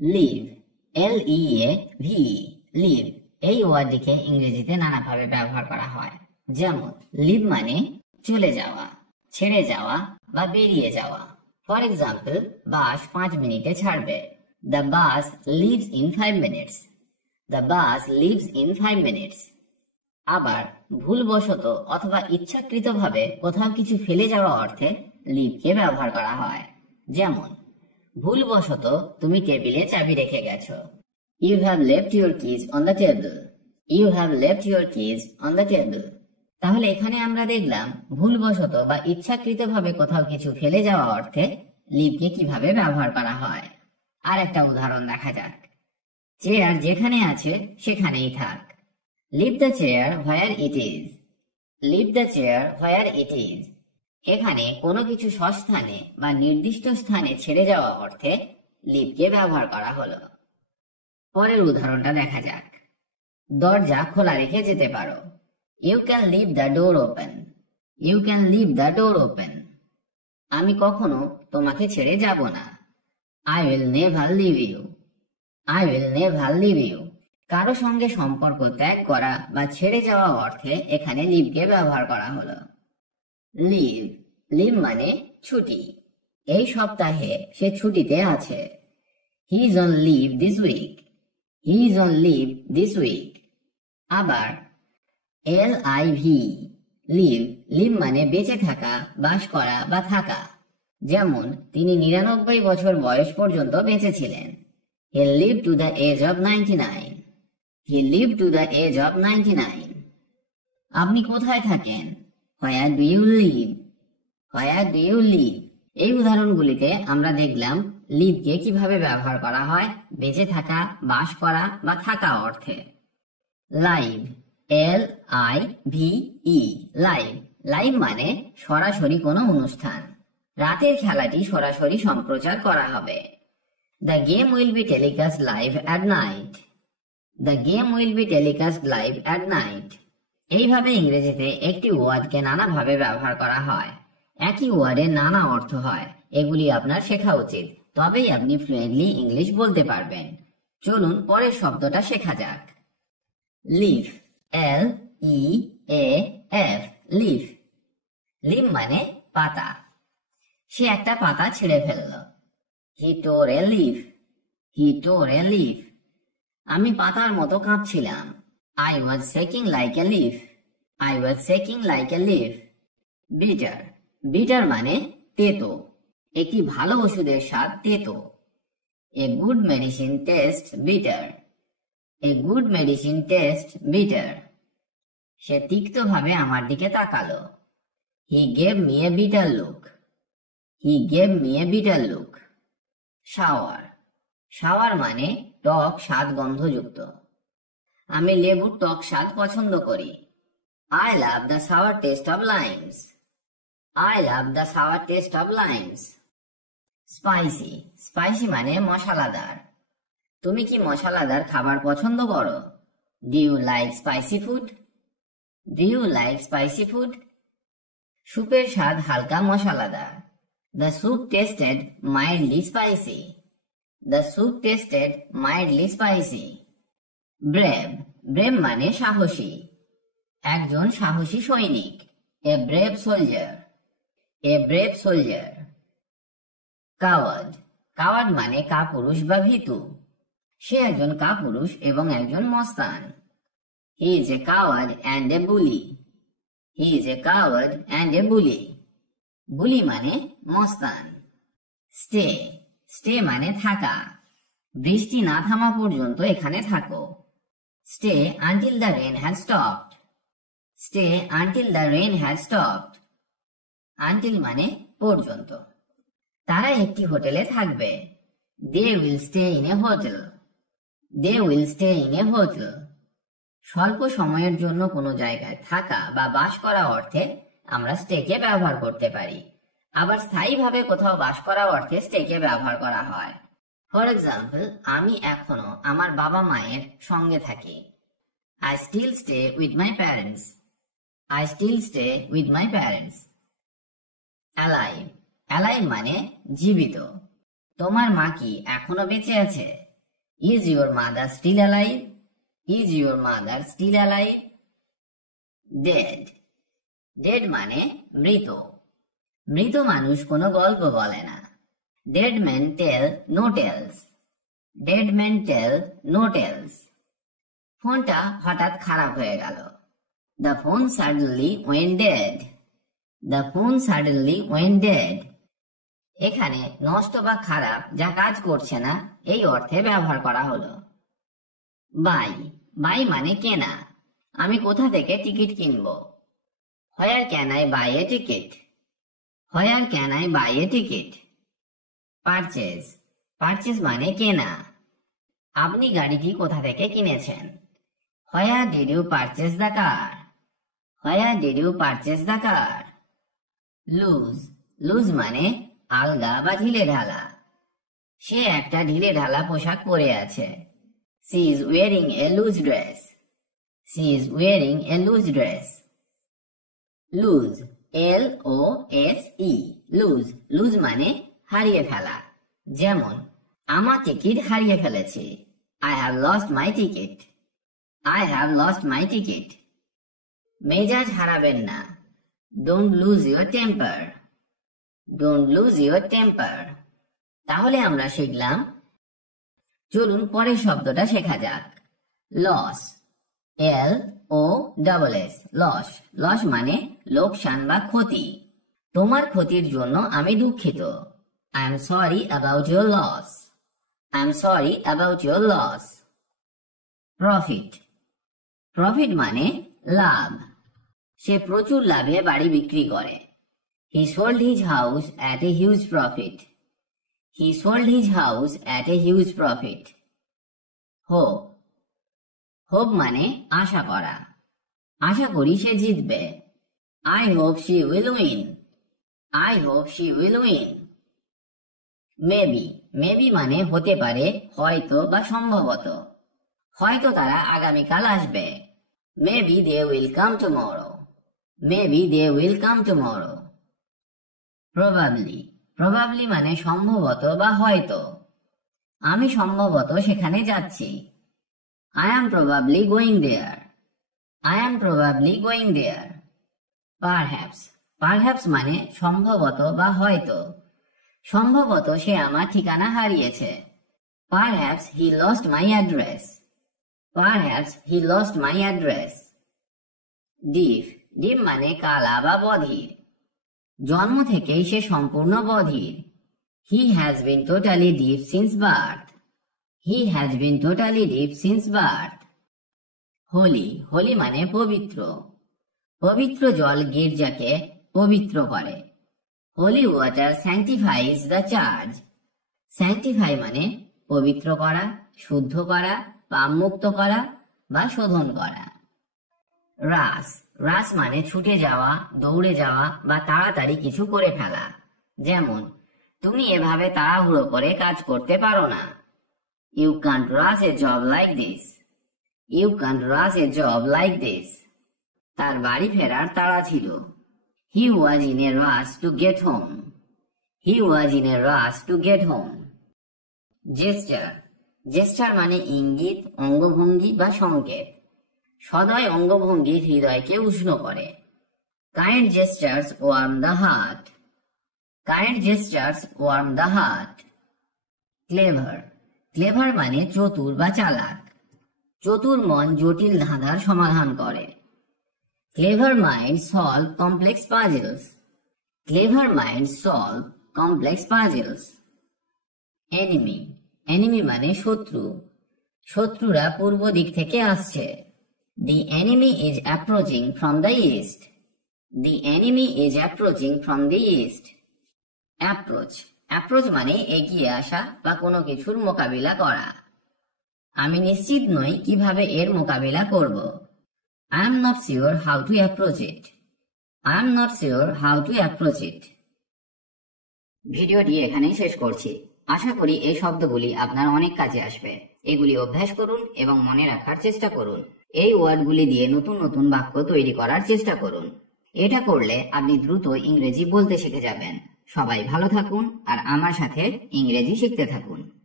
Leave, LEAV, leave এই ওয়ার্ডটিকে ইংরেজিতে নানাভাবে ব্যবহার করা হয়। যেমন লিভ মানে চলে যাওয়া, ছেড়ে যাওয়া বা বেরিয়ে যাওয়া। ফর এক্সাম্পল, বাস 5 মিনিটে ছাড়বে। The bus lives in 5 minutes. The bus lives in 5 minutes. আবার ভুলবশত অথবা ইচ্ছাকৃতভাবে কোথাও কিছু ফেলে যাওয়া অর্থে লিভকে ব্যবহার করা হয়। যেমন ভুলবশত তুমি টেবিলে চাবি রেখে গেছো। You have left your keys on the table. You have left your keys on the table. তাহলে এখানে আমরা দেখলাম ভুলবশত বা ইচ্ছাকৃতভাবে কোথাও কিছু ফেলে যাওয়া অর্থে লিভকে কিভাবে ব্যবহার করা হয়। আর একটা উদাহরণ দেখা যাক। চেয়ার যেখানে আছে সেখানেই থাক। Leave the chair where it is. Leave the chair where it is. এখানে কোনো কিছু সস্থানে বা নির্দিষ্ট স্থানে ছেড়ে যাওয়া অর্থে লিভকে ব্যবহার করা হলো। পরের উদাহরণটা দেখা যাক। দরজা খোলা রেখে যেতে পারো। You can leave the door open. You can leave the door open. আমি কখনো তোমাকে ছেড়ে যাব না। I will never leave you. I will never leave you. কারো সঙ্গে সম্পর্ক ত্যাগ করা বা ছেড়ে যাওয়া অর্থে এখানে লিভকে ব্যবহার করা হলো। লিভ, লিভ মানে ছুটি। এই সপ্তাহে সে ছুটিতে আছে। He is on leave this week. He is on leave this week. আবার LIV, লিভ, লিভ মানে বেঁচে থাকা, বাস করা বা থাকা। যেমন তিনি 99 বছর বয়স পর্যন্ত বেঁচে ছিলেন। He lived to the age of 99. He lived to the age of 99. আপনি কোথায় থাকেন? Where do you live? Where do you live? এই উদাহরণগুলিতে আমরা দেখলাম লিভকে কিভাবে ব্যবহার করা হয় বেঁচে থাকা, বাস করা বা থাকা অর্থে। লাইভ, LIVE, লাইভ, লাইভ মানে সরাসরি কোনো অনুষ্ঠান। রাতের খেলাটি সরাসরি সম্প্রচার করা হবে। The game will be telecast live at night. The game will be telecast live at night. এইভাবে ইংরেজিতে একটি ওয়ার্ডকে নানাভাবে ব্যবহার করা হয়। একই ওয়ার্ডের নানা অর্থ হয়। এগুলি আপনার শেখা উচিত, তবেই আপনি ফ্লুয়েন্টলি ইংলিশ বলতে পারবেন। চলুন পরের শব্দটা শেখা যাক। Leaf, LEAF, leaf. লিফ মানে পাতা। সে একটা পাতা ছিঁড়ে ফেলল। He tore a leaf. He tore a leaf. আমি পাতার মতো কাঁপছিলাম। I was shaking like a leaf. I was shaking like a leaf. Bitter, bitter মানে তেতো। একটি ভালো ওষুধের স্বাদ তেতো। A good medicine tastes bitter. A good medicine tastes bitter. সে তিক্তভাবে আমার দিকে তাকালো। He gave me a bitter look. He gave me a bitter look. Shower, shower মানে টক স্বাদ গন্ধযুক্ত। আমি লেবুর টক স্বাদ পছন্দ করি। I love the sour taste of limes. I love the sour taste of limes. Spicy, spicy মানে মশলাদার। তুমি কি মশলাদার খাবার পছন্দ করো? Do you like spicy food? Do you like spicy food? স্যুপের স্বাদ হালকা মশলাদার। The soup tasted mildly spicy. The soup tasted mildly spicy. Brave, brave মানে সাহসী। একজন সাহসী সৈনিক। A brave soldier. A brave soldier. Coward, coward মানে কাপুরুষ বা ভীতু। সে একজন কাপুরুষ এবং একজন মস্তান। He is a coward and a bully. He is a coward and a bully. বুলি মানে মস্তান। স্টে, স্টে মানে থাকা। বৃষ্টি না থামা পর্যন্ত এখানে থাকো। Stay until the rain has stopped. Stay until the rain has stopped. Until মানে পর্যন্ত। তারা একটি হোটেলে থাকবে। They will stay in a hotel. They will stay in a hotel. স্বল্প সময়ের জন্য কোনো জায়গায় থাকা বা বাস করা অর্থে আমরা স্টেকে ব্যবহার করতে পারি। আবার স্থায়ীভাবে কোথাও বাস করা অর্থে স্টেকে ব্যবহার করা হয়। ফর এক্সাম্পল, আমি এখনো আমার বাবা মায়ের সঙ্গে থাকি। I still stay with my parents. I still stay with my parents. Alive, alive মানে জীবিত। তোমার মা কি এখনো বেঁচে আছে? Is your mother still alive? Is your mother still alive? Dead. Dead মানে মৃত। মৃত মানুষ কোনো গল্প বলে না। Dead men tell no tales. Dead men tell no tales. ফোনটা হঠাৎ খারাপ হয়ে গেল। The phone suddenly went dead. The phone suddenly went dead. এখানে নষ্ট বা খারাপ যা কাজ করছে না এই অর্থে ব্যবহার করা হলো। বাই। বাই মানে কেনা। আমি কোথা থেকে টিকিট কিনবো? Where can I buy a ticket? Where can I buy a ticket? Purchase. Purchase মানে কেনা। আপনি গাড়িটি কোথা থেকে কিনেছেন? Where did you purchase the car? Where did you purchase the car? Loose. Loose মানে আলগা বা ঢিলে ঢালা। সে একটা ঢিলে ঢালা পোশাক পরে আছে। She is wearing a loose dress. She is wearing a loose dress. Lose. L-O-S-E. Lose. Lose মানে হারিয়ে ফেলা। যেমন আমার টিকিট হারিয়ে ফেলেছি। I have lost my ticket. I have lost my ticket. মেজাজ হারাবেন না। Don't lose your temper. Don't lose your temper. তাহলে আমরা শিখলাম। চলুন পরের শব্দটা শেখা যাক। Loss. L-O-S-S. Loss. Loss মানে লোকসান বা ক্ষতি। তোমার ক্ষতির জন্য আমি দুঃখিত। I am sorry about your loss. I am sorry about your loss. Profit. Profit মানে লাভ। সে প্রচুর লাভে বাড়ি বিক্রি করে। He sold his house at a huge profit. He sold his house at a huge profit. Hope. Hope মানে আশা করা। আশা করি সে জিতবে। I hope she will win. I hope she will win. Maybe. Maybe মানে হতে পারে, হয়তো বা সম্ভবত। হয়তো তারা আগামীকাল আসবে। Maybe they will come tomorrow. Maybe they will come tomorrow. Probably. Probably মানে সম্ভবত বা হয়তো। আমি সম্ভবত সেখানে যাচ্ছি। I am probably going there. I am probably going there. Perhaps. Perhaps মানে সম্ভবত বা হয়তো। সম্ভবত সে আমার ঠিকানা হারিয়েছে। Perhaps he lost my address. Perhaps he lost my address. Deaf. Deaf মানে কালা বা বধির। জন্ম থেকেই সে সম্পূর্ণ বধির। He has been totally deaf since birth. He has been totally deaf since birth. Holy. Holy মানে পবিত্র। পবিত্র জল গির্জাকে পবিত্র করে। Holy water sanctifies the church. Sanctify মানে পবিত্র করা, শুদ্ধ করা, পাপমুক্ত করা বা শোধন করা। রাস। রাস মানে ছুটে যাওয়া, দৌড়ে যাওয়া বা তাড়াতাড়ি কিছু করে ফেলা। যেমন তুমি এভাবে তাড়াহুড়ো করে কাজ করতে পারো না। You can't rush a job like this. You can't rush a job like this. তার বাড়ি ফেরার তাড়া ছিল। He was in a rush to get home. He was in a rush to get home. Gesture. Gesture মানে ইঙ্গিত, অঙ্গভঙ্গি বা সংকেত। সদয় অঙ্গভঙ্গি হৃদয়কে উষ্ণ করে। Kind gestures warm the heart. Kind gestures warm the heart. Clever. Clever মানে চতুর বা চালাক। চতুর মন জটিল ধাঁধার সমাধান করে। Clever minds solve complex puzzles. Clever minds solve complex puzzles. Enemy. Enemy মানে শত্রু। শত্রুরা পূর্ব দিক থেকে আসছে। The enemy is approaching from the east. The enemy is approaching from the east. Approach. Approach মানে এগিয়ে আসা বা কোনো কিছুর মোকাবিলা করা। আমি নিশ্চিত নই কিভাবে এর মোকাবিলা করব। I am not sure how to approach it. I am not sure how to approach it. ভিডিওটি এখানেই শেষ করছি। আশা করি এই শব্দগুলি আপনার অনেক কাজে আসবে। এগুলি অভ্যাস করুন এবং মনে রাখার চেষ্টা করুন। এই ওয়ার্ডগুলি দিয়ে নতুন নতুন বাক্য তৈরি করার চেষ্টা করুন। এটা করলে আপনি দ্রুত ইংরেজি বলতে শিখে যাবেন। সবাই ভালো থাকুন আর আমার সাথে ইংরেজি শিখতে থাকুন।